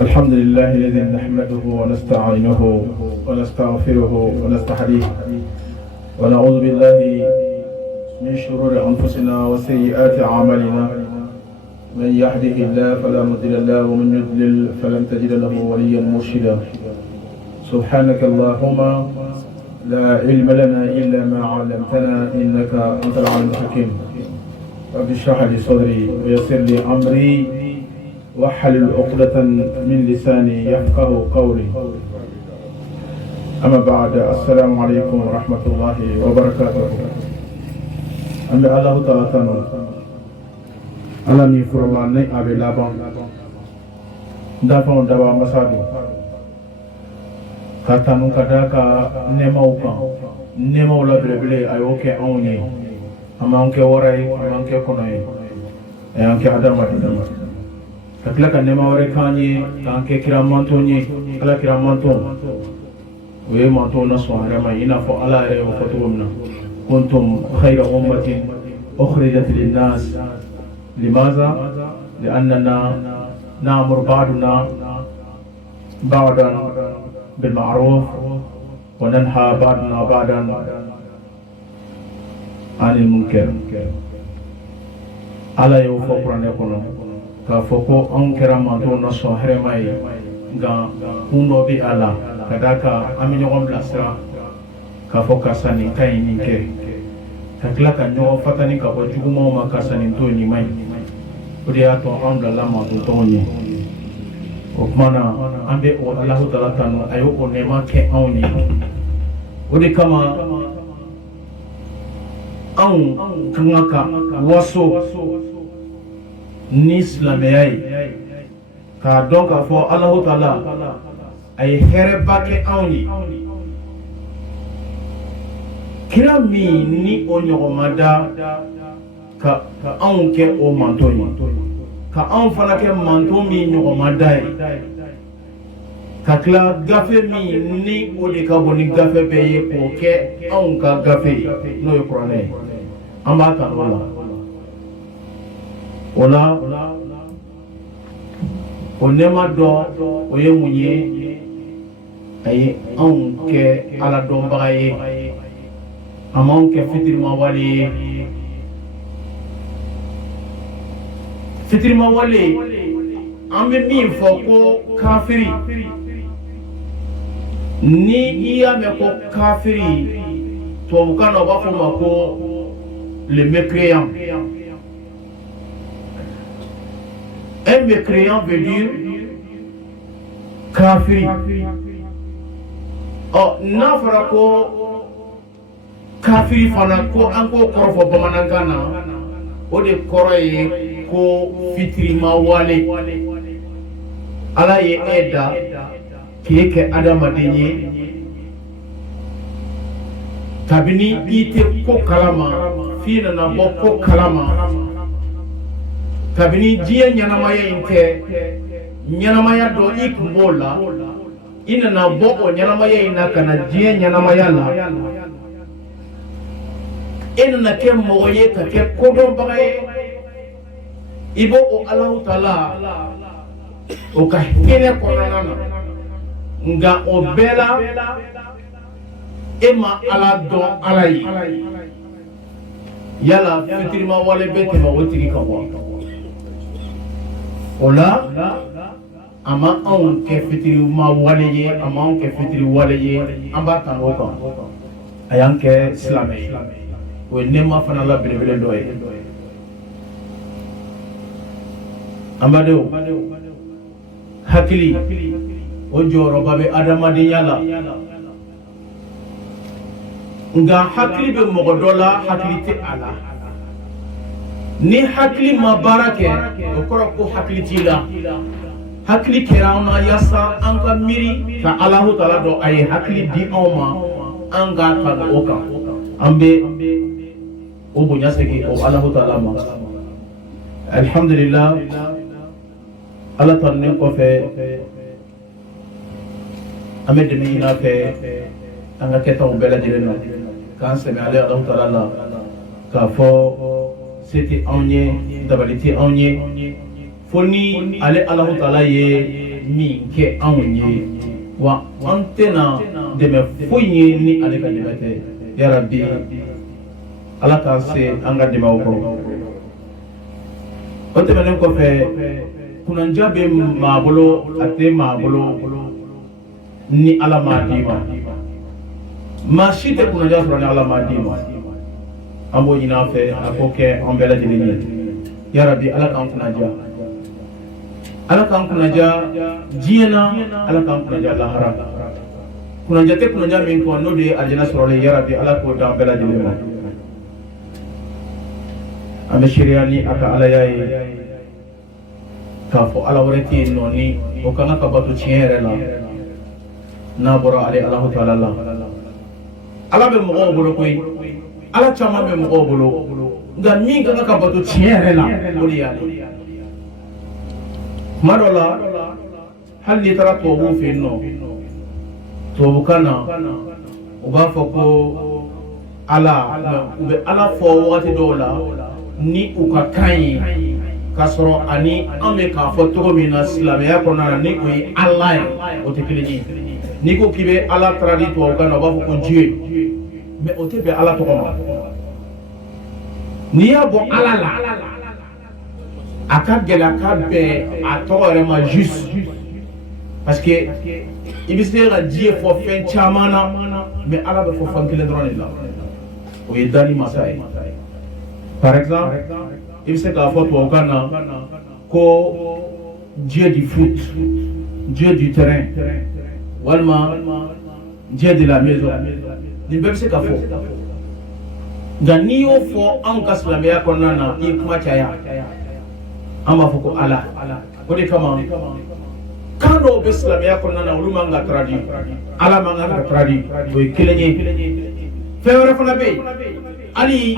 الحمد لله الذي نحمده ونستعينه ونستغفره ونستهديه ونعوذ بالله من شرور أنفسنا وسيئات أعمالنا من يهده الله فلا مضل له ومن يضلل فلن تجد له وليا مرشدا سبحانك اللهم لا علم لنا إلا ما علمتنا إنك أنت العليم الحكيم رب اشرح لي صدري ويسر لي أمري واحلل عقدة من لساني يفقه قولي أما بعد السلام عليكم ورحمة الله وبركاته أما الله تعالى Allah ni furala ne abe laban dafa dawa masadu katanu kadaka nema la bele ayo ke onye amanke warai amanke konoy e anke adama kakla ka nema wore kanye kanke kiramantonye ala kiramanton we manton na soare ma ina fo ala re o fatumna kuntum khayra ummatin ukhrijat lin nas لماذا؟ لأننا نأمر بعضنا بعضا بالمعروف وننهى بعضنا بعضا عن المنكر على يوفق رنكونا كفوكو أنكر مانتون نصهر ماي غا كونو بي على كداكا أمين يوم لاسرا كفوكا ساني كايني كي kakila ka ɲɔgɔn fatani ka bɔ jugumanw ma ka sanni to ɲuman ye o de y'a to an bilala mantotɔnw ye o kuma na an bɛ o Alahu Taala tanu a ye o nɛɛma kɛ anw ye o de kama anw kan ka waso ni silamɛya ye k'a dɔn k'a fɔ Alahu Taala a ye hɛrɛba kɛ anw ye kira min ni o ɲɔgɔnmada ka anw kɛ o manto ye ka anw fana kɛ manto min ɲɔgɔnmada ye ka tila gafe min ni o de ka bon ni gafe bɛɛ ye k'o kɛ anw ka gafe ye n'o ye kuranɛ ye an b'a ta o la o nɛɛma dɔ o ye mun ye a ye anw kɛ Ala dɔnbaga ye amanw kɛ fitirima wale ye fitirima wale an bɛ min fɔ ko kafiri ni i y'a mɛn ko kafiri tubabukan na u b'a fɔ o ma ko le mécréant un mécréant veut dire kafiri n'a fɔra ko kafiri fana ko an k'o kɔrɔ fɔ bamanankan na o de kɔrɔ ye ko fitirima wale Ala ye e da k'e kɛ adamaden ye kabini i tɛ ko kalama f'i nana bɔ ko kalama kabini diɲɛ ɲɛnamaya in tɛ ɲɛnamaya dɔ i kun b'o la i nana bɔ o ɲɛnamaya in na ka na diɲɛ ɲɛnamaya la e nana kɛ mɔgɔ ye ka kɛ kodɔnbaga ye i b'o o Alahu Taala o ka hinɛ kɔnɔna na nka o bɛɛ la e ma Ala dɔn Ala ye yala fitirima wale bɛ tɛmɛ o tigi kan wa o la a ma anw kɛ fitirima wale ye a ma anw kɛ fitiri wale ye an b'a ta o kan a y'an kɛ silamɛ ye o ye nɛɛma fana la belebele dɔ ye an badenw hakili o jɔyɔrɔba bɛ adamadenya la nka hakili bɛ mɔgɔ dɔ la hakili tɛ a la ni hakili ma baara kɛ o kɔrɔ ko hakili t'i la hakili kɛra anw na yaasa an ka miiri ka Alahu Taala dɔn a ye hakili di anw ma an k'a ta o kan an bɛ o bonya segin o Alahu Taala ma alhamdulillah Ala tanunen kɔfɛ an bɛ dɛmɛ ɲini a fɛ an ka kɛtaw bɛɛ lajɛlen na k'an sɛmɛ ale Alahu Taala la k'a fɔ se tɛ anw ye dabali tɛ anw ye fo ni ale Alahu Taala ye min kɛ anw ye wa an tɛna dɛmɛ foyi ye ni ale ka dɛmɛ tɛ yarabi ala k'an se an ka dɛmɛw kɔrɔ o tɛmɛnen kɔfɛ kunanja bɛ maa bolo a tɛ maa bolo ni ala m'a d'i ma maa si tɛ kunanja sɔrɔ ni ala m'a d'i ma an b'o ɲini an fɛ a k'o kɛ an bɛɛ lajɛlen ye yarabi ala k'an kunnaja ala k'an kunnaja diɲɛ na ala k'an kunnaja lahara kunnaja tɛ kunnaja min kɔ n'o de ye alijana sɔrɔlen yarabi ala k'o d'an bɛɛ lajɛlen ma an bɛ seereya ni a ka alaya ye k'a fɔ ala wɛrɛ tɛ yen nɔ ni o kan ka bato tiɲɛ yɛrɛ la n'a bɔra ale alahu taala la ala bɛ mɔgɔw bolo koyi ala caman bɛ mɔgɔw bolo nka min kan ka bato tiɲɛ yɛrɛ la o de y'ale tuma dɔ la hali n'i taara tubabuw fɛ yen nɔ tubabukan na u b'a fɔ ko ala u bɛ ala fɔ wagati dɔw la ni u ka kan ye k'a sɔrɔ ani an bɛ k'a fɔ cogo min na silamɛya kɔnɔna na ni o ye ala ye o tɛ kelen ye n'i ko k'i bɛ ala traduit tubabukan na u b'a fɔ ko Dieu mais o tɛ bɛn ala tɔgɔ ma n'i y'a bɔ ala la a ka gɛlɛ a ka bɛn a tɔgɔ yɛrɛ ma juste parce que i bɛ se ka Dieu fɔ fɛn caman na mais ala bɛ fɔ fɛn kelen dɔrɔn de la o ye dani masa ye par exemple i bɛ se k'a fɔ tubabukan na ko Dieu du foot Dieu du terrain walima Dieu de la maison nin bɛɛ bɛ se ka fɔ nka n'i y'o fɔ anw ka silamɛya kɔnɔna na i ye kuma caya an b'a fɔ ko ala o de kama kan dɔw bɛ silamɛya kɔnɔna na olu man ka traduit ala man ka traduit o ye kelen ye fɛn wɛrɛ fana bɛ yen hali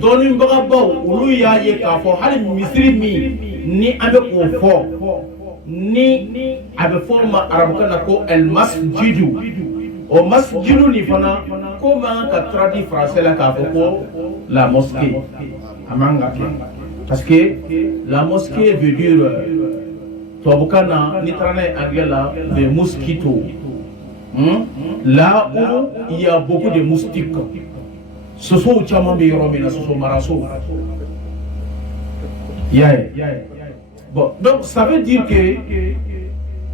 dɔnnibagabaw olu y'a ye k'a fɔ hali misiri min ni an bɛ k'o fɔ ni a bɛ fɔ o ma arabukan na ko el masjidu o masjidu nin fana ko man ka traduit français la k'a fɔ ko la mosquée a man ka kɛ parce que la mosquée veut dire tubabukan na ni taara n'a ye anglais la les mosquitos là où il y a beaucoup de moustiques sosow caman bɛ yɔrɔ min na soso maraso y'a ye bon donc ça veut dire que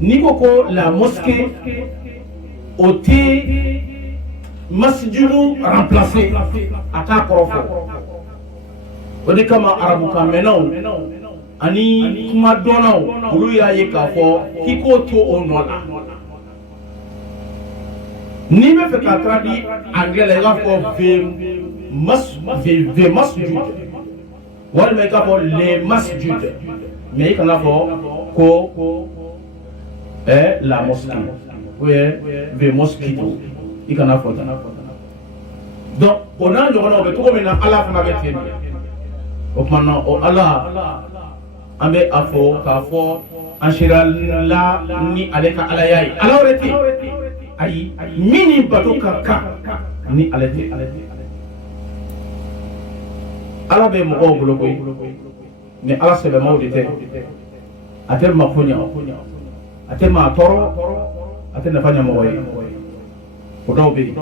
n'i ko ko la mosquée o tɛ masjidu remplacer a t'a kɔrɔ fɔ o de kama arabukan mɛnnaw ani kuma dɔnnaw olu y'a ye k'a fɔ k'i k'o to o nɔ la n'i bɛ fɛ k'a traduit anglais la i b'a fɔ ve masjid walima i k'a fɔ les masjid mais i kana fɔ ko la mosquée ou ve mosquito i kana fɔ tan donc o n'a ɲɔgɔnnaw bɛ cogo min na ala fana bɛ ten o tuma na o ala an bɛ a fɔ k'a fɔ an sera la ni ale ka alaya ye ala wɛrɛ tɛ ayi min ni bato ka kan ni ale tɛ ala bɛ mɔgɔw bolo koyi mais ala sɛbɛnmaw de tɛ a tɛ mako ɲɛ a tɛ maa tɔɔrɔ a tɛ nafa ɲɛ mɔgɔ ye o dɔw bɛ yen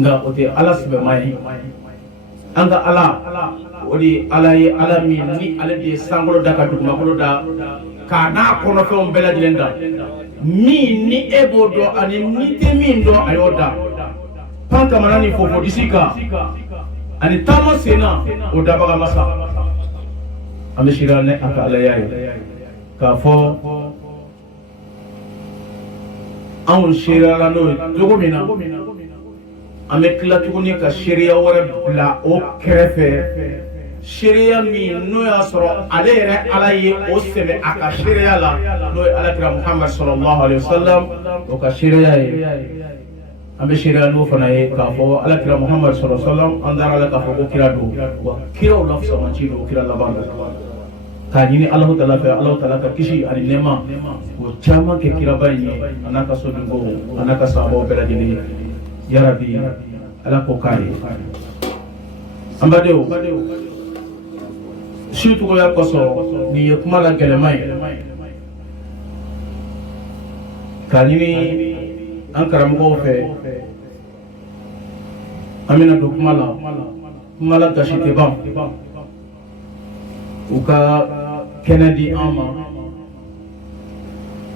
nka o tɛ ala sɛbɛnma ye an ka ala o de ye ala ye ala min ni ale de ye sankolo da ka dugumakolo da k'a n'a kɔnɔfɛnw bɛɛ lajɛlen da min ni e b'o dɔn ani ni tɛ min dɔn a y'o da pan kamana ni fofodisi kan ani taama senna o dabaga masa an bɛ sira ni a ka alaya ye k'a fɔ anw seriyala n'o ye cogo min na an bɛ tila tuguni ka seereya wɛrɛ bila o kɛrɛfɛ seereya min n'o y'a sɔrɔ ale yɛrɛ ala ye o sɛbɛn a ka seereya la n'o ye alakira muhammad sallallahu alaihi wasallam o ka seereya ye an bɛ seereya n'o fana ye k'a fɔ alakira muhammad sallallahu alaihi wasallam an dara la k'a fɔ ko kira don wa kiraw la fusamanci don kira laban don k'a ɲini alahu taala fɛ alahu taala ka kisi ani nɛɛma o caman kɛ kiraba in ye a n'a ka sodenko a n'a ka sahabaw bɛɛ lajɛlen yarabi ala ko k'a ye an badenw su cogoya kosɔn nin ye kuma la gɛlɛman ye kanini an karamɔgɔw fɛ an bɛna don kuma la gasi tɛ ban u ka kɛnɛ di an ma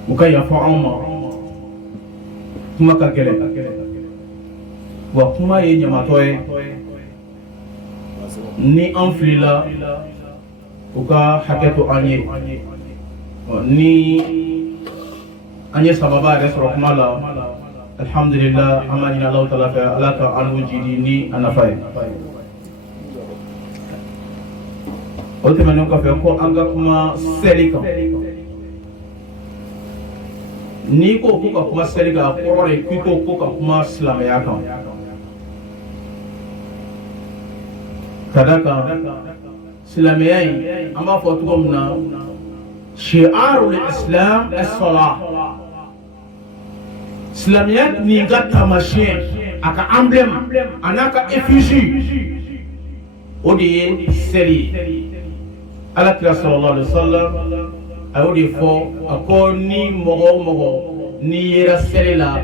u ka yafa an ma kuma ka gɛlɛn wa kuma ye ɲamatɔ ye ni an filila u ka hakɛ to an ye ni an ye sababa yɛrɛ sɔrɔ kuma la alhamdulillah an b'a ɲini Alahu Taala fɛ Ala ka an n'u jidi ni a nafa ye o tɛmɛnen kɔfɛ ko an ka kuma seli kan n'i ko ko ka kuma seli kan a kɔrɔ de k'i ko ka kuma silamɛya kan ka da kan silamɛya in an b'a fɔ cogo min na shi'arul islam as-salah silamɛya nin ka taamasiyɛn a ka emblème a n'a ka effigie o de ye seli ye Alakira sallallahu alaihi wasallam a y'o de fɔ a ko ni mɔgɔ o mɔgɔ n'i yera seli la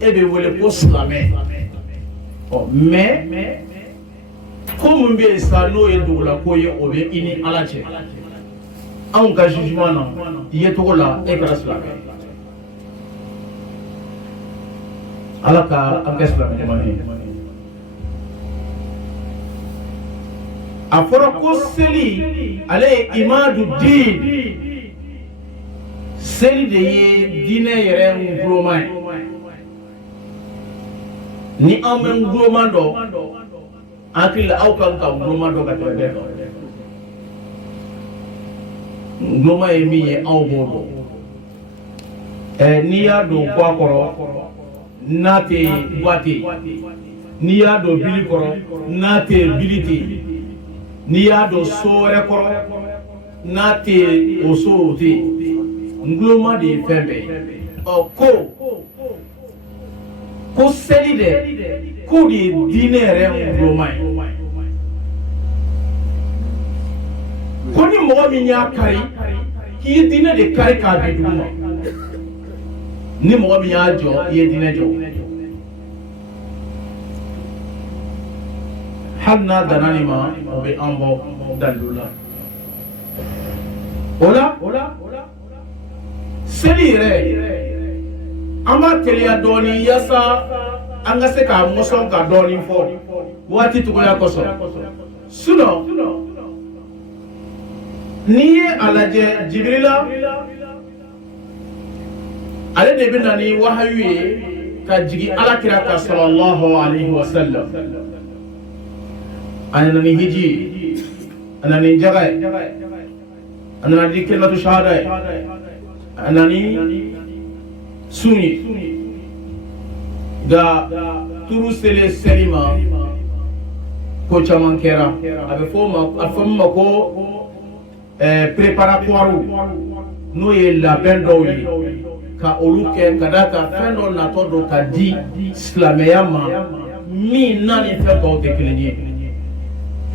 e bɛ wele ko silamɛ mais ko mun bɛ yen sa n'o ye dugulako ye o bɛ i ni Ala cɛ anw ka jugement na yecogo la e kɛra silamɛ Ala ka an kɛ silamɛ ɲuman ye a fɔra ko seli ale ye imadu din seli de ye diinɛ yɛrɛ nguloma ye ni an bɛ nguloma dɔn an hakili la aw kan ka nguloma dɔn ka tɛmɛ bɛɛ kan nguloma ye min ye aw b'o dɔn n'i y'a don guwa kɔrɔ n'a tɛ guwa tɛ n'i y'a don bili kɔrɔ n'a tɛ bili tɛ n'i y'a don so wɛrɛ kɔrɔ n'a tɛ o so tɛ nguloma de ye fɛn bɛɛ ye ko seli dɛ k'o de ye diinɛ yɛrɛ nguloma ye ko ni mɔgɔ min y'a kari k'i ye diinɛ de kari k'a bin duguma ni mɔgɔ min y'a jɔ i ye diinɛ jɔ hali n'a danna nin ma o bɛ an bɔ dalilu la o la seli yɛrɛ an b'a teliya dɔɔnin yaasa an ka se k'a mɔsɔn ka dɔɔnin fɔ waati cogoya kosɔn sinon n'i ye a lajɛ Jibirila ale de bɛ na ni wahayu ye ka jigin Alakira kan sallallahu alaihi wa sallam a nana ni hiji a nana ni jaga ye a nana ni kalimatu shahada ye a nana ni sun ye nka turu selen seli ma ko caman kɛra a bɛ fɔ min ma ko préparatoire n'o ye labɛn dɔw ye ka olu kɛ ka da ka fɛn dɔ natɔ don ka di silamɛya ma min n'a ni fɛn tɔw tɛ kelen ye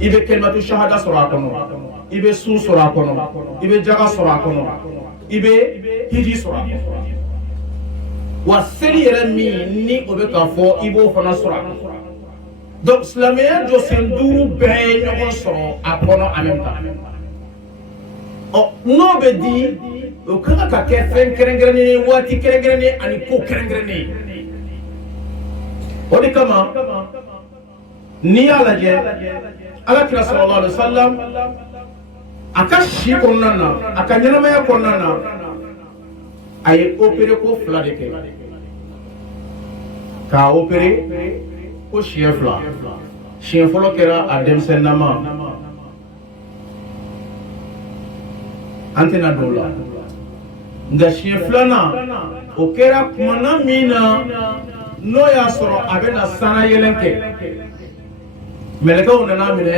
i bɛ kalimatu shahada sɔrɔ a kɔnɔ i bɛ sun sɔrɔ a kɔnɔ i bɛ jaga sɔrɔ a kɔnɔ i bɛ hiji sɔrɔ a kɔnɔ wa seli yɛrɛ min ni o bɛ ka fɔ i b'o fana sɔrɔ a kɔnɔ donc silamɛya jɔsen duuru bɛɛ ye ɲɔgɔn sɔrɔ a kɔnɔ en même temps n'o bɛ di o kan ka kɛ fɛn kɛrɛnkɛrɛnnen ye waati kɛrɛnkɛrɛnnen ani ko kɛrɛnkɛrɛnnen o de kama n'i y'a lajɛ Alakira sallallahu alaihi wa sallam a ka si kɔnɔna na a ka ɲɛnamaya kɔnɔna na a ye opéré ko fila de kɛ k'a opéré ko siɲɛ fila siɲɛ fɔlɔ kɛra a denmisɛnninama an tɛna don o la nka siɲɛ filanan o kɛra kumana min na n'o y'a sɔrɔ a bɛna sanayɛlɛn kɛ mɛlɛkɛw nana minɛ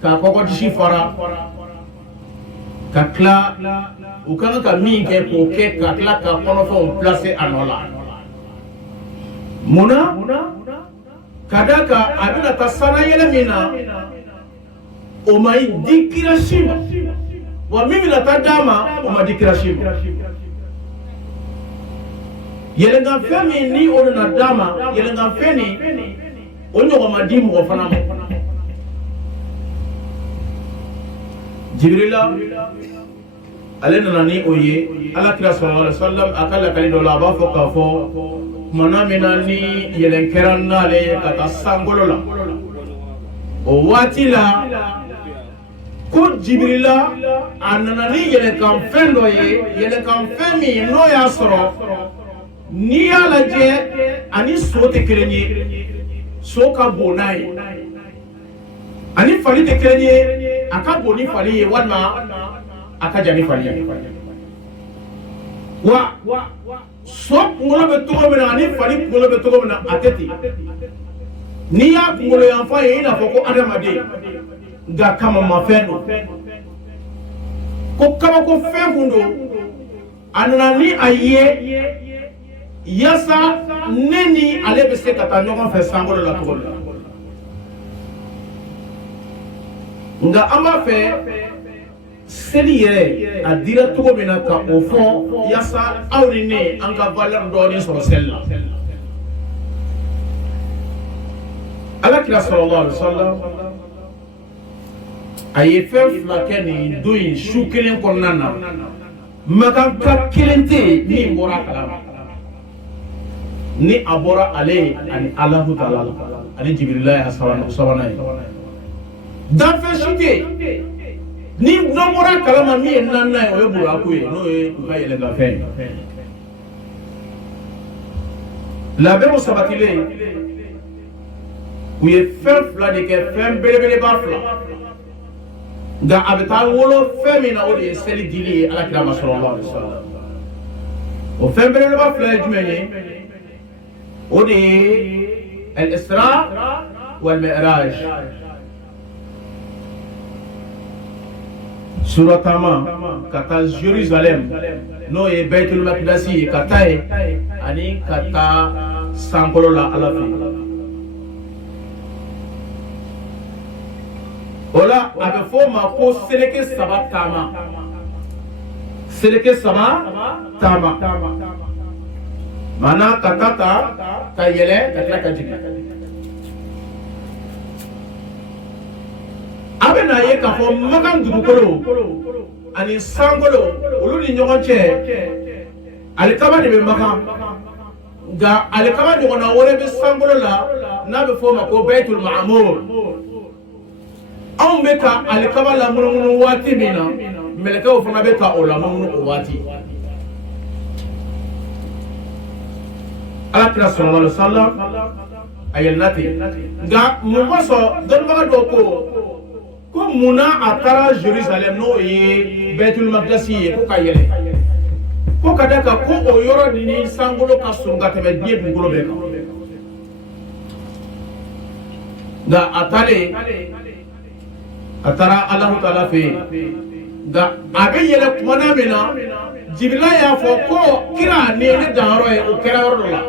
k'a kɔkɔdisi fara ka tila u kan ka min kɛ k'o kɛ ka tila ka kɔnɔfɛnw placer a nɔ la munna ka d'a kan a bɛna taa sanayɛlɛn min na o ma di kira si ma wa min bɛna taa d'a ma o ma di kira si ma yelenga femi ni ono na dama yelenga feni onyo ko madimu ko fana Jibrila alena nani oye ala kira sallallahu alaihi wasallam akala kalido la ba fo ka fo manamina ni yelenkeran nale kata sangolola o watila ko Jibrila anana ni yelenkan fendo ye yelenkan femi no ya soro ni ala je ani sote kelenye soka bonai ani fali te kelenye aka boni fali ye walma aka jani fali wa so ngolo be togo mena ani fali ngolo be togo mena ateti ni ya ngolo ya fa ye ina foko adamade ga kama mafendo ko kama ko fengundo anani aye yasa neni ale be se kata nyogon fe sangolo la togo nga ama fe seli yere a dira togo mina ka o fo yasa awni ne an ka valeur do ni so sella ala kira sallallahu alaihi wasallam aye fe flakeni doin shukelen konnana makan ka kelente ni mora kala ni abora ale ani Allahu ta'ala ani Jibril sabana dan fe shite ni no mora kalama mi nanna o bura ko no e ka yele ga fe la be mo sabatile ku ye fe fla de ke fe bele ba fla da abita wolo fe mi na o de seli dili ala kira sallallahu alaihi wasallam o fe bele ba fla jumenye o de al-Isra wal Mi'raj suratama kata Jerusalem no e Baitul Maqdis kata ani kata sankolo la alafi ola abe foma ko seleke sabatama mana kata ta yele kata kajiki abena ye ka fo makan dugukolo ani sangolo olu ni ɲɔgɔn cɛ alikaba de bɛ makan nka alikaba ɲɔgɔnna wɛrɛ bɛ sangolo la n'a bɛ fɔ o ma ko Baitul Ma'mur anw bɛ ka alikaba lamunumunu waati min na mɛlɛkɛw fana bɛ ka o lamunumunu o waati ala kira sallallahu alaihi wasallam a yɛlɛnna ten nka mun kosɔn dɔnnibaga dɔw ko muna a taara Jerusalem n'o ye Baitul Maqdis ye ko ka yɛlɛ ko ka da kan ko o yɔrɔ ni sankolo ka surun ka tɛmɛ diɲɛ dugukolo bɛɛ kan nka a taalen a taara Alahu Taala fɛ yen nka a bɛ yɛlɛ kumana min na Jibirila y'a fɔ ko kira nin ye ne danyɔrɔ ye o kɛra yɔrɔ dɔ la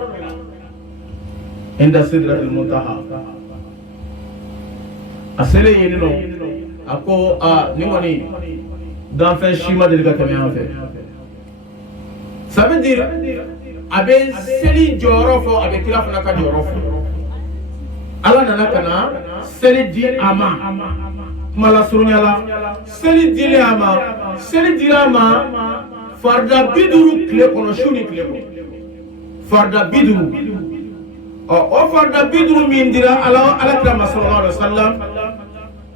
inda Sidratul Muntaha a selen yen nɔ a ko ni kɔni danfɛn si ma deli ka tɛmɛ an fɛ ça veut dire a bɛ seli jɔyɔrɔ fɔ a bɛ kira fana ka jɔyɔrɔ fɔ ala nana ka na seli di a ma kuma lasurunya la seli dira a ma farida 50 tile kɔnɔ su ni tile kɔnɔ farida 50 o farida 50 min dira ala kira sallallahu alaihi wasallam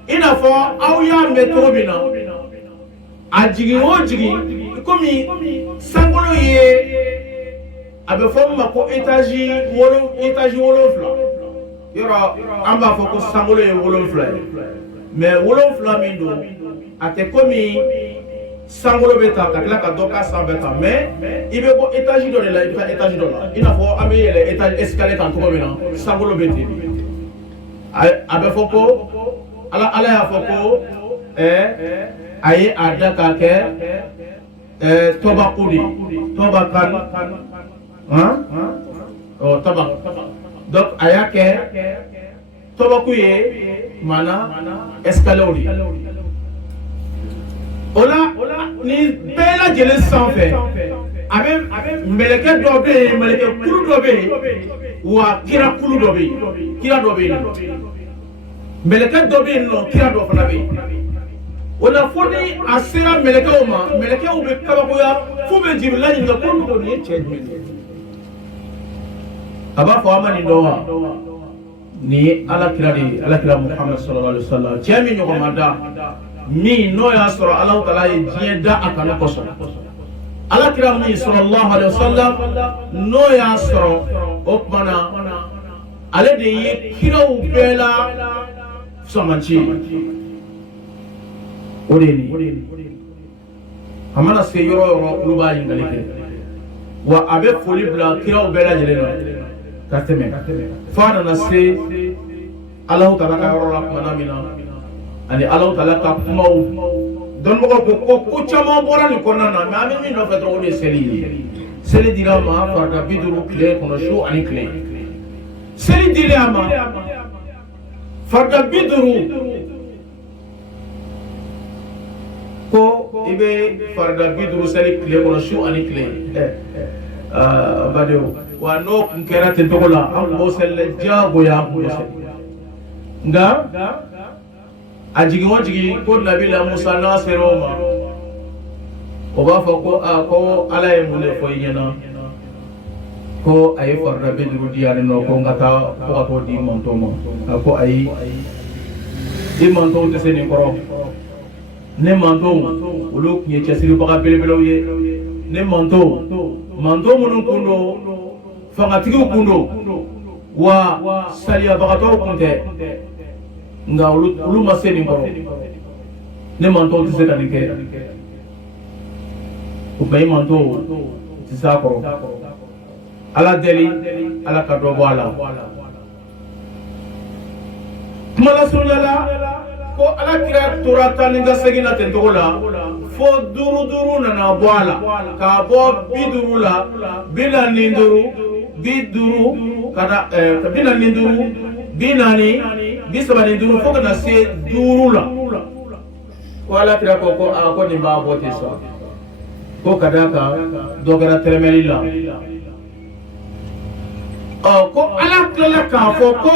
ina fɔ aw y'a mɛn cogo min na a jigin o jigin komi sankolo ye a bɛ fɔ min ma ko étage 7 yɔrɔ an b'a fɔ ko sankolo ye 7 ye mais 7 min don a tɛ komi sankolo bɛ ta ka tila ka dɔ k'a sanfɛ ta mais i bɛ bɔ étage dɔ de la i bɛ taa étage dɔ la i n'a fɔ an bɛ yɛlɛ étage escalier kan cogo min na sankolo bɛ ten a bɛ fɔ ko ala y'a fɔ ko a ye a da k'a kɛ tɔbako de tɔbakan tɔba donc a y'a kɛ tɔbaku ye mana escalier de o la ni bɛɛ lajɛlen sanfɛ abe meleke dobe meleke kulu dobe wa kira kulu dobe kira dobe meleke dobe no kira do fana be ona foni asira meleke uma meleke ube kababoya fube jibla nyinga ko ni change aba fa amani dowa ni ala kira Muhammad sallallahu alaihi wasallam jami nyoko manda mi no ya sura Allah taala ye da akana koso ala kira mi sallallahu alaihi wasallam no ya sura okmana ale de ye kira ubela samanchi odeni amana se yoro uluba yingalike wa abe foli bla kira ubela jelena kateme fana na se Allah taala ka yoro rakmana mina ani Allah taala ka kuma don mo ko chama bora ni konna na ma mi no fetro de seli dira ma farda biduru kle kono shu ani kle seli dira ma farda biduru ko ibe farda biduru seli kle kono shu ani kle badeo wa no nkera tentokola am bo sel jago ya bo nga ajigi wajigi ko nabila Musa na seroma o ba fa ko ala e mune fo yena ko ay farda bidru diane no ko ngata ko di montoma ko ay di monton te seni koro ne monton ulu nye chasiru baka belebelo ye ne monton munu kundo fangatigi kundo wa salia bakato kunte nga ulu maseni ngoro ne manto tise kanike ubay manto tisa ko ala deli ala kadro wala mala sunala ko ala kira turata ninga segina tentola fo duru na bwala ka bo biduru la bila ninduru biduru kada bila ninduru binani bisabani duru fo kana se duru la wala kira ko ni ba bote so ko kadaka dogara termeli la ko ala kala ka fo ko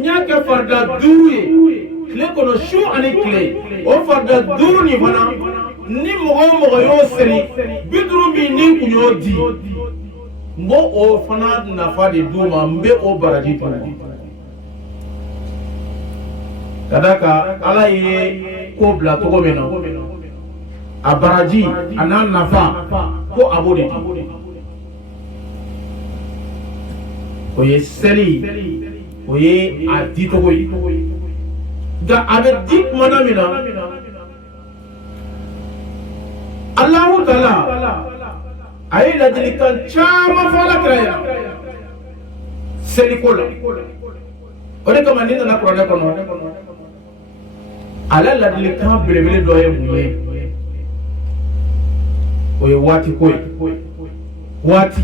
nyake farda duru ye kle kono shu ani kle o farda duru ni bana ni mogo yo seri biduru bi ni kunyo di mbo o fana nafa de duma mbe o baraji to kadaka ala ye ko bla to go mena abaraji anan nafa ko abode o ye seli o ye adi to go da abe dik mana mina Allahu taala ay la dilikan chama fala kraya seli kola ode kama nina na kurana kono ala la dilikan belebele doye muye oye wati koy wati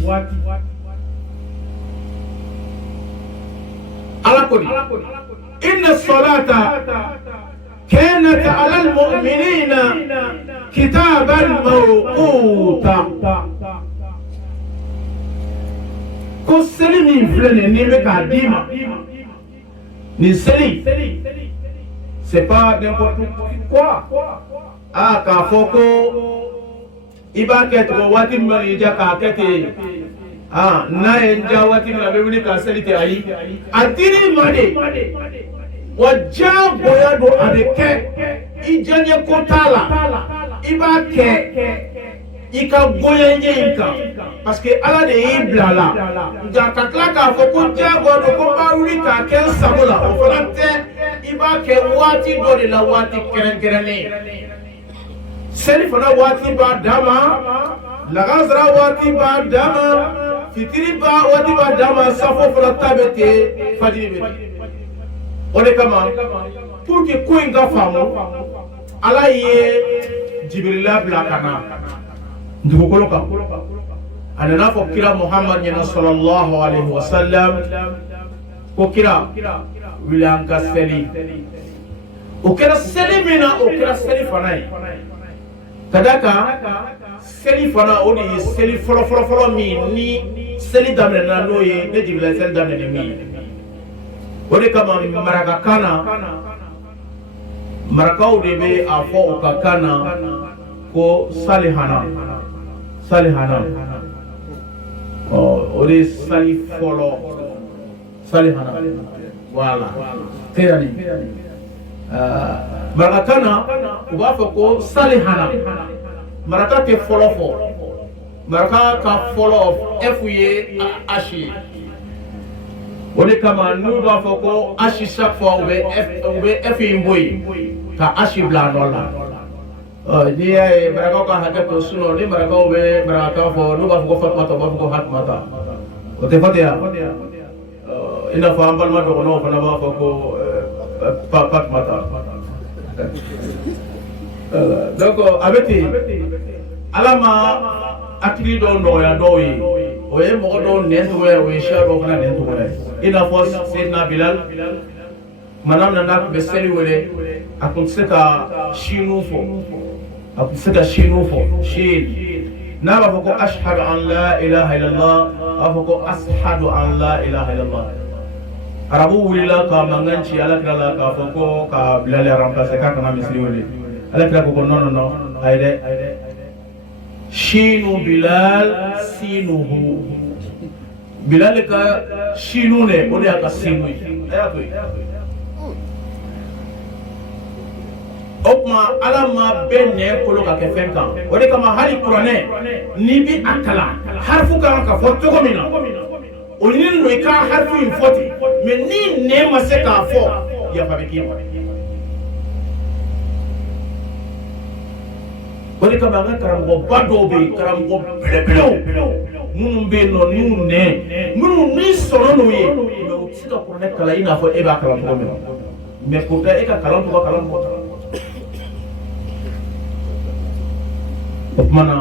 ala kodi inna salata كانت على المؤمنين كتابا موقوتا كسلمي فلان نيمك ديما نسلي c'est pas n'importe quoi ka foko iba ketro wati mari jaka kete na enja wati na bebuli ka selite ayi atiri made wajja boyado adeke ijanye kotala ibake ika boyenye inka parce que ala de iblala jakatla ka foko jago do ko baruli ka ken sabola o falante ibake wati do de la wati kerenkerene seli fana wati ba dama lagazra wati ba dama fitiri ba wati ba dama safo fala tabete fadiri beti ode kama pour que ko inga famu ala ye jibrila blakana ndukolo ka anana fo kira Muhammad sallallahu alaihi wasallam ko kira wilan ka seli o kira seli mina o kira seli fanai kadaka seli fana o de ye seli fɔlɔ min ni seli daminɛna n'o ye ne jigila seli daminɛ min ye o de kama marakakan na marakaw de bɛ a fɔ u ka kan na ko salihana o de ye sali fɔlɔ salihana wala teyani marakakan na u b'a fɔ ko salihana maraka tɛ fɔlɔ fɔ maraka ka fɔlɔ efu ye asi o de kama n'u b'a fɔ ko asi chaque fois u bɛ efu in bɔ yen ka asi bila a nɔ la n'i y'a ye marakaw ka hakɛ to sinɔn ni marakaw bɛ marakakan fɔ n'u b'a fɔ ko fatumata u b'a fɔ ko hatumata o tɛ fɔ ten yan i n'a fɔ an balima dɔgɔnɔw fana b'a fɔ ko fatumata donc a bɛ ten ala ma hakili dɔw nɔgɔya dɔw ye o ye mɔgɔ dɔw nɛn tɔgɔ ye o ye siya dɔw fana nɛn tɔgɔ ye i n'a fɔ Seydina Bilal mana min na n'a tun bɛ seli wele a tun tɛ se ka siniw fɔ n'a b'a fɔ ko ashhadu an la ilaha illallah a b'a fɔ ko ashhadu an la ilaha illallah arabu wulila ka mankan ci ala kira la k'a fɔ ko ka Bilal remplacer k'a kana misiri wele ala kira ko non a ye dɛ shinu Bilal sinuhu Bilal ka shinu ne o de y'a ka sinu ye a y'a to yen o tuma ala ma bɛɛ nɛn kolo ka kɛ fɛn kan o de kama hali kuranɛ n'i bi a kalan harifu kan ka fɔ cogo min na o ɲinini don i ka harifu in fɔ ten mais ni nɛn ma se k'a fɔ yafa bɛ k'i ma o de kama an ka karamɔgɔba dɔw bɛ yen karamɔgɔ belebelew minnu bɛ yen nɔ n'u nɛn minnu ni sɔrɔ n'u ye mais u tɛ se ka kuranɛ kalan i n'a fɔ e b'a kalan cogo min na mais pourtant e ka kalan t'u ka kalan bɔ o tuma na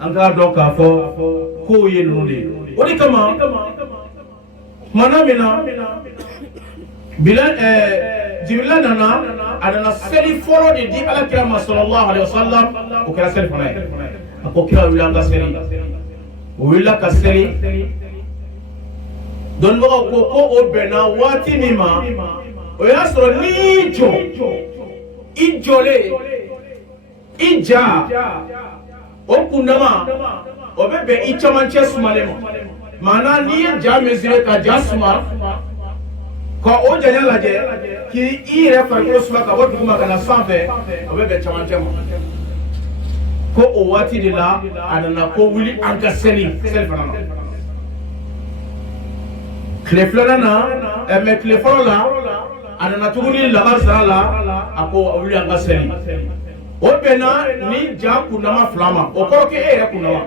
an k'a dɔn k'a fɔ kow ye ninnu de ye o de kama tumana min na Jibrila nana a nana seli fɔlɔ de di alakira ma sallallahu alaihi wasallam o kɛra seli fana ye a ko kira wuli an ka seli o wulila ka seli dɔnnibagaw ko o bɛnna waati min ma o y'a sɔrɔ n'i y'i jɔ i jɔlen i ja o kundama o bɛ bɛn i camancɛ sumalen ma maana n'i ye ja mesurer ka ja suma ka o janya lajɛ k'i yɛrɛ farikolo suma ka bɔ duguma ka na sanfɛ o bɛ bɛn camancɛ ma ko o waati de la a nana ko wuli an ka seli fana na tile filanan na mais tile fɔlɔ la a nana tuguni lagansara la a ko wuli an ka seli o bɛnna ni ja kundama fila ma o kɔrɔ k'e yɛrɛ kundama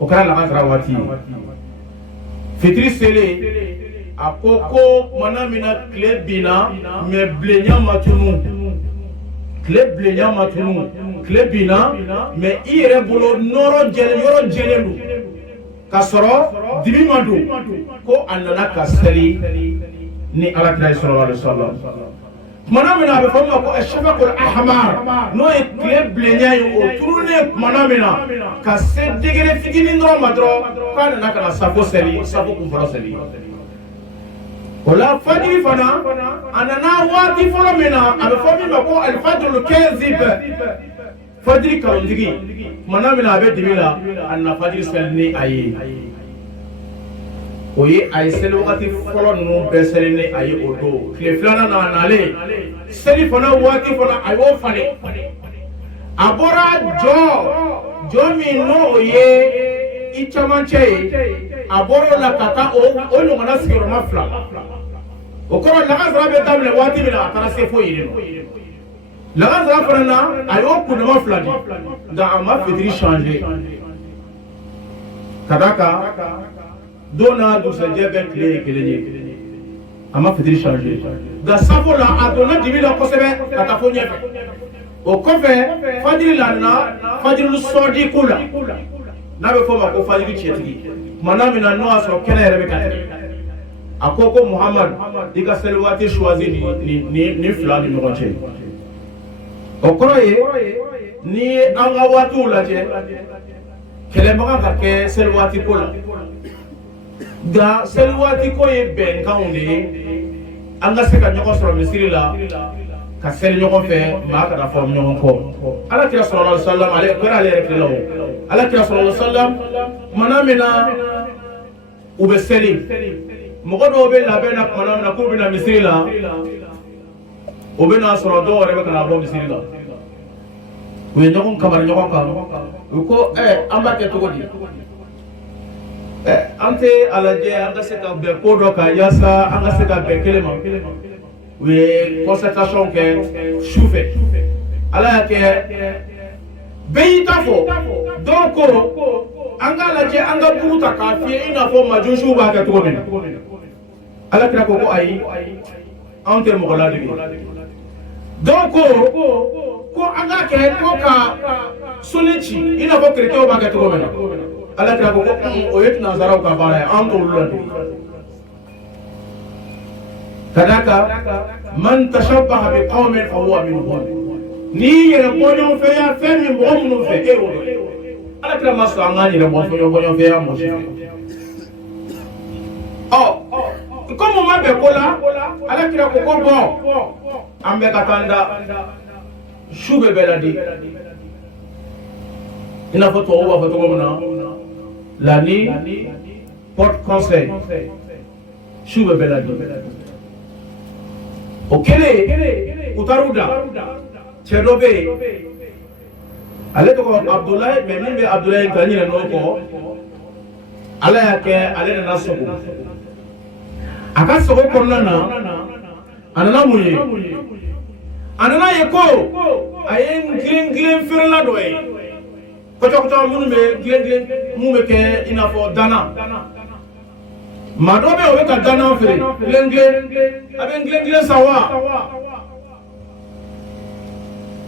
o kɛra lagansara waati ye fitiri selen a ko mana min na tile binna mais bilenya ma tunu tile binna mais i yɛrɛ bolo yɔrɔ jɛlen don ka sɔrɔ dibi ma don ko a nana ka seli ni alakira ye sallallahu alaihi wasallam tumana min na a bɛ fɔ min ma ko ashafaqul ahmar n'o ye tile bilenya ye o turunnen tumana min na ka se degere fitinin dɔrɔn ma dɔrɔn k'a nana ka na safo kunfɔlɔ seli o la fajiri fana a nana waati fɔlɔ min na a bɛ fɔ min ma ko alifajirul kazib fajiri kalotigi tumana min na a bɛ dibi la a nana fajiri seli ni a ye o ye a ye seli wagati fɔlɔ ninnu bɛɛ seli ni a ye o don tile filanan na a nalen seli fana waati fana a y'o falen a bɔra jɔ min n'o ye i camancɛ ye a bɔra o la ka taa o ɲɔgɔnna sigiyɔrɔma fila o kɔrɔ lagansara bɛ daminɛ waati min na a taara se fo yen nɔ lagansara fana na a y'o kundama fila di nka a ma fitiri changer ka d'a kan don n'a dugusɛjɛ bɛɛ tile ye kelen ye a ma fitiri changer nka safo la a donna dibi la kosɛbɛ ka taa fo ɲɛfɛ o kɔfɛ fajiri la na fajiri sɔɔdi ko la n'a bɛ fɔ o ma ko fajiri cɛtigi mana min na n'o y'a sɔrɔ kɛnɛ yɛrɛ bɛ ka tɛmɛ a ko Muhamadu i ka seli waati choisi ni fila ni ɲɔgɔn cɛ o kɔrɔ ye ni an ka waatiw lajɛ kɛlɛbaga ka kɛ seli waati ko la nka seli waati ko ye bɛnkanw de ye an ka se ka ɲɔgɔn sɔrɔ misiri la ka seli ɲɔgɔn fɛ maa kana fɔ ɲɔgɔn kɔ alakira sallallahu alaihi wasallam ale kɛra ale yɛrɛ tile la o alakira sallallahu alaihi wasallam tumana min na u bɛ seli mɔgɔ dɔw bɛ labɛn na tumana min na k'u bɛna misiri la o bɛna sɔrɔ dɔw yɛrɛ bɛ kana bɔ misiri la u ye ɲɔgɔn kamari ɲɔgɔn kan u ko an b'a kɛ cogo di an tɛ a lajɛ an ka se ka bɛn ko dɔ kan yaasa an ka se ka bɛn kelen ma u ye concertation kɛ su fɛ ala y'a kɛ bɛɛ y'i ta fɔ dɔw ko an k'a lajɛ an ka buru ta k'a fiyɛ i n'a fɔ majusiw b'a kɛ cogo min na ala kira ko ayi anw tɛ mɔgɔ ladege dɔw ko an k'a kɛ ko ka soli ci i n'a fɔ kerecɛnw b'a kɛ cogo min na ala kira ko o ye nanzaraw ka baara ye an t'olu ladege ka d'a kan man tashabbaha bi qawmin fa huwa minhum ni yɛrɛ bɔ ɲɔgɔn fɛ ya fɛn min mɔgɔ minnu fɛ e y'o dɔn ala kira ma sɔn an k'an yɛrɛ bɔ ɲɔgɔn fɛ ya mɔgɔ si fɛ komi ma bɛn ko la ala kira ko bɔn an bɛ ka taa n da su bɛ bɛɛ ladi i n'a fɔ tubabuw b'a fɔ cogo min na la nuit porte conseil su bɛ bɛɛ ladi o kɛlen u taar'u da cɛ dɔ bɛ yen ale tɔgɔ Abdulayi mais min bɛ Abdulayi kan ɲinɛ n'o kɔ ala y'a kɛ ale nana sogo a ka sogo kɔnɔna na a nana mun ye a nana ye ko a ye girin feerela dɔ ye kɔcɔkɔcɔ minnu bɛ girin mun bɛ kɛ i n'a fɔ dana maa dɔ bɛ yen o bɛ ka dana feere girin a bɛ girin san wa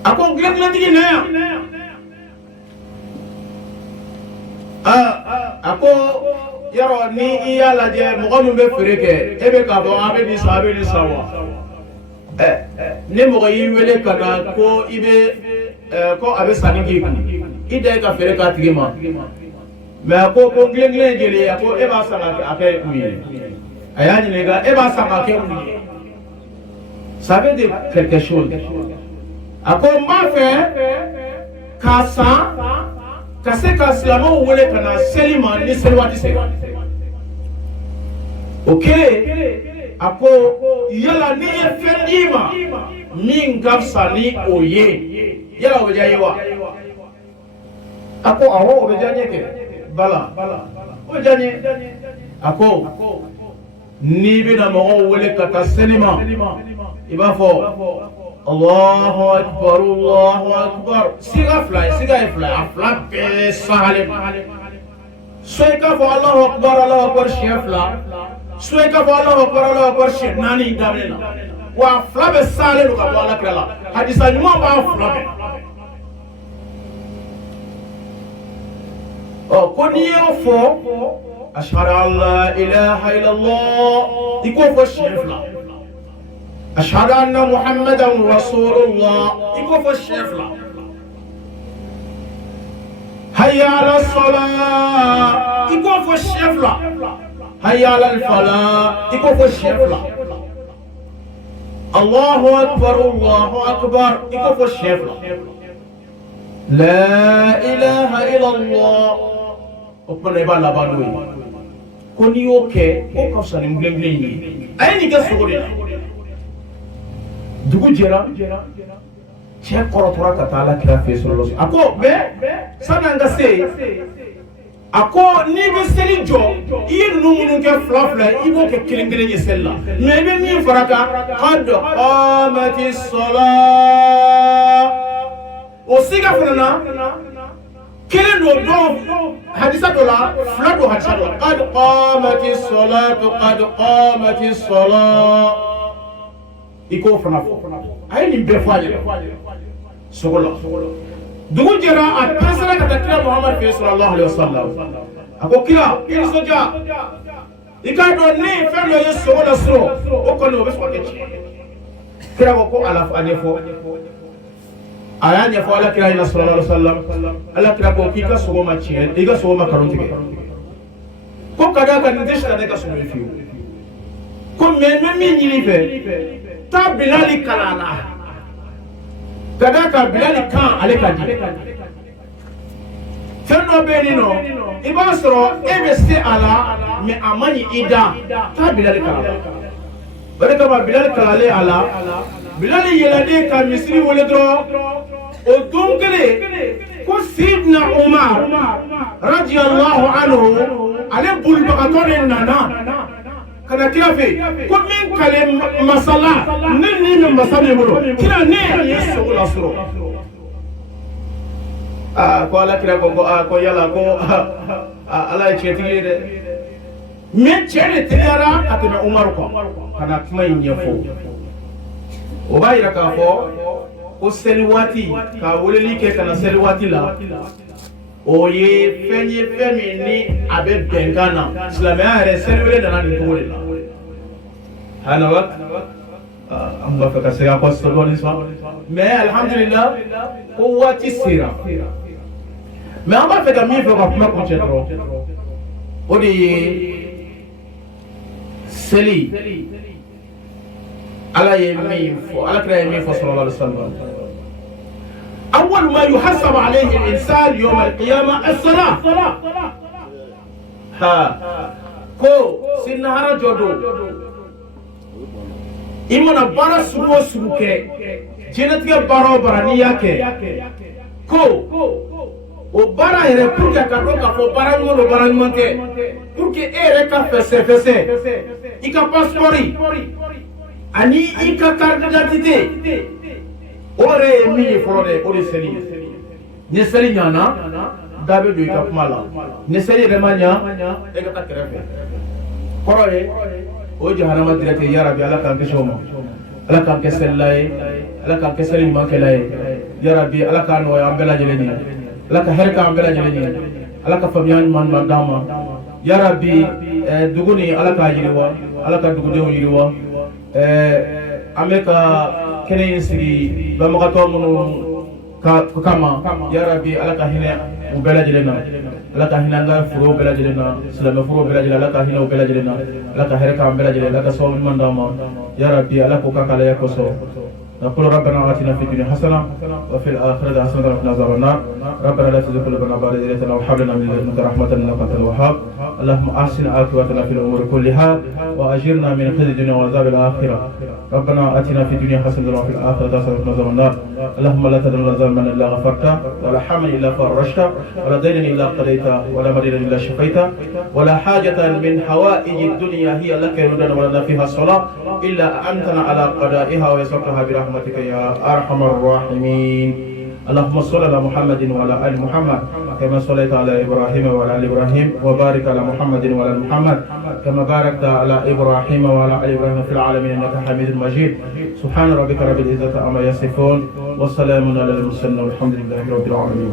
a ko girin-tigi na yan a ko yɔrɔ ni i y'a lajɛ mɔgɔ min bɛ feere kɛ e bɛ k'a fɔ a bɛ nin san wa ni mɔgɔ y'i wele ka na ko i bɛ ko a bɛ sanni k'i kun i da ye ka feere k'a tigi ma mais a ko girin jeli a ko e b'a san a kɛ mun ye a y'a ɲininka e b'a san k'a kɛ mun ye ça veut dire quelque chose a ko n b'a fɛ k'a san ka se ka silamɛw wele ka na seli ma ni seli waati sera o kɛlen a ko yala ni ye fɛn d'i ma min ka fisa ni o ye yala o bɛ diya ye wa a ko awɔ o bɛ diya n ye kɛ bala o bɛ diya n ye a ko n'i bɛna mɔgɔw wele ka taa seli ma i b'a fɔ Allahu akbar Allahu akbar siga fila ye fila a fila bɛɛ sahalen so i k'a fɔ Allahu akbar siɲɛ fila so i k'a fɔ Allahu akbar siɲɛ naani daminɛ na wa a fila bɛɛ sahalen don ka bɔ Alakira la hadisa ɲuman b'a fila bɛɛ ko n'i y'o fɔ ashhadu an la ilaha illallah i k'o fɔ siɲɛ fila أشهد أن محمدا رسول الله يكون في الشفلة هيا على الصلاة يكون في الشفلة هيا على الفلاح يكون في الشفلة الله أكبر يكون في الشفلة لا إله إلا الله أكبر إبالا بانوي كوني يوكي أكبر نمبلين أين يكسرون dugu jɛra cɛ kɔrɔtora ka taa Alakira fɛ sallallahu alaihi wasallam a ko sani an ka se a ko n'i bɛ seli jɔ i ye ninnu minnu kɛ fila i b'o kɛ kelen ye seli la mais i bɛ min fara kan qad qamatis salat o siga fana na kelen don hadisa dɔ la fila don hadisa dɔ la qad qamatis salat iko fana fɔ a ye nin bɛɛ fɔ a ɲɛna sogo la dugu jɛra a pɛrɛsɛra ka taa kira Muhammad fɛ sallallahu alaihi wasallam a ko kira i nisɔndiya i k'a dɔn ne ye fɛn dɔ ye sogo la sɔrɔ o kɔni o bɛ sɔn ka kɛ tiɲɛ kira ko a ɲɛfɔ aya nya fo ala kira ina sallallahu alaihi wasallam ala kira ko kika sogo ma chien iga sogo ma karun tige ko kada ka ni deshta de ka sogo fiu ko me mi ni fe ta bilali kalala kada ka bilali kan ale ka di fenno be ni no iba soro ebeste ala me amani ida ta bilali kalala bare ka ba bilali kalale ala bilali yelade ka misri wole dro o donkele ko sidna umar radiyallahu anhu ale bulbakatore nana kana kira fe ko min kale masala ni masala mo kira ne yeso la suro ko ala kira ko yala ko ala chetigi de me chere tiara atena umar ko kana kuma nyefo o bayira ka fo o seliwati ka woleli ke kana seliwati la o ye femi ni abe bengana islamia re selwele dana ni tole la hana wak amba fa kasira ko soloni sa mais alhamdulillah ko wati sira mais amba fa ka mi fa ko kuma ko chetro o di seli ala yemin fo ala kra yemin fo sallallahu alaihi wasallam أول ما يحسب عليه الإنسان يوم القيامة الصلاة ها كو سنهار جودو إمنا بارا سبو سبوكي جنتك بارا برانياك كو وبارا هره پوركا كاروكا فو بارا نولو بارا نمانك پوركي إيري كا فسي إيكا پاسپوري أني إيكا كارداتيتي ore mi frode ore seli ne seli nyana dabe do ka mala ne seli remanya e ka takrefe koroye o jahanama direte ya rabbi ala kan kishoma ala kan kesellay ala kan keseli makelay ya rabbi ala kan wa ambela jeleni ala ka herka ambela jeleni ala ka famyan man madama ya rabbi duguni ala ka yiriwa ala ka dugude yiriwa ameka kene sigi bamagato munu kama ya rabbi alaka hina ubela jelena alaka hina nga furo ubela jelena salama furo ubela jelena alaka hina ubela jelena alaka hereka ubela jelena alaka sawm mandama ya rabbi alaka kakala yakoso نقول ربنا آتنا في الدنيا حسنة وفي الآخرة حسنة وقنا عذاب النار ربنا لا تزغ قلوبنا بعد إذ هديتنا وهب لنا من لدنك رحمة إنك أنت الوهاب اللهم أحسن عاقبتنا في الأمور كلها وأجرنا من خزي الدنيا وعذاب الآخرة ربنا آتنا في الدنيا حسنة وفي الآخرة حسنة وقنا عذاب النار اللهم لا تدع لنا ذنبا إلا غفرته ولا حما إلا فرجته ولا دينا إلا قضيته ولا مدينا إلا شفيته ولا حاجة من حوائج الدنيا هي لك يردنا ولنا فيها الصلاة إلا أنتنا على قضائها ويسرتها برحمتك يا أرحم الراحمين اللهم صل على محمد وعلى آل محمد كما صليت على إبراهيم وعلى آل إبراهيم وبارك على محمد وعلى آل محمد كما باركت على إبراهيم وعلى آل إبراهيم في العالمين إنك حميد مجيد سبحان ربك رب العزة عما يصفون والسلام على المرسلين والحمد لله رب العالمين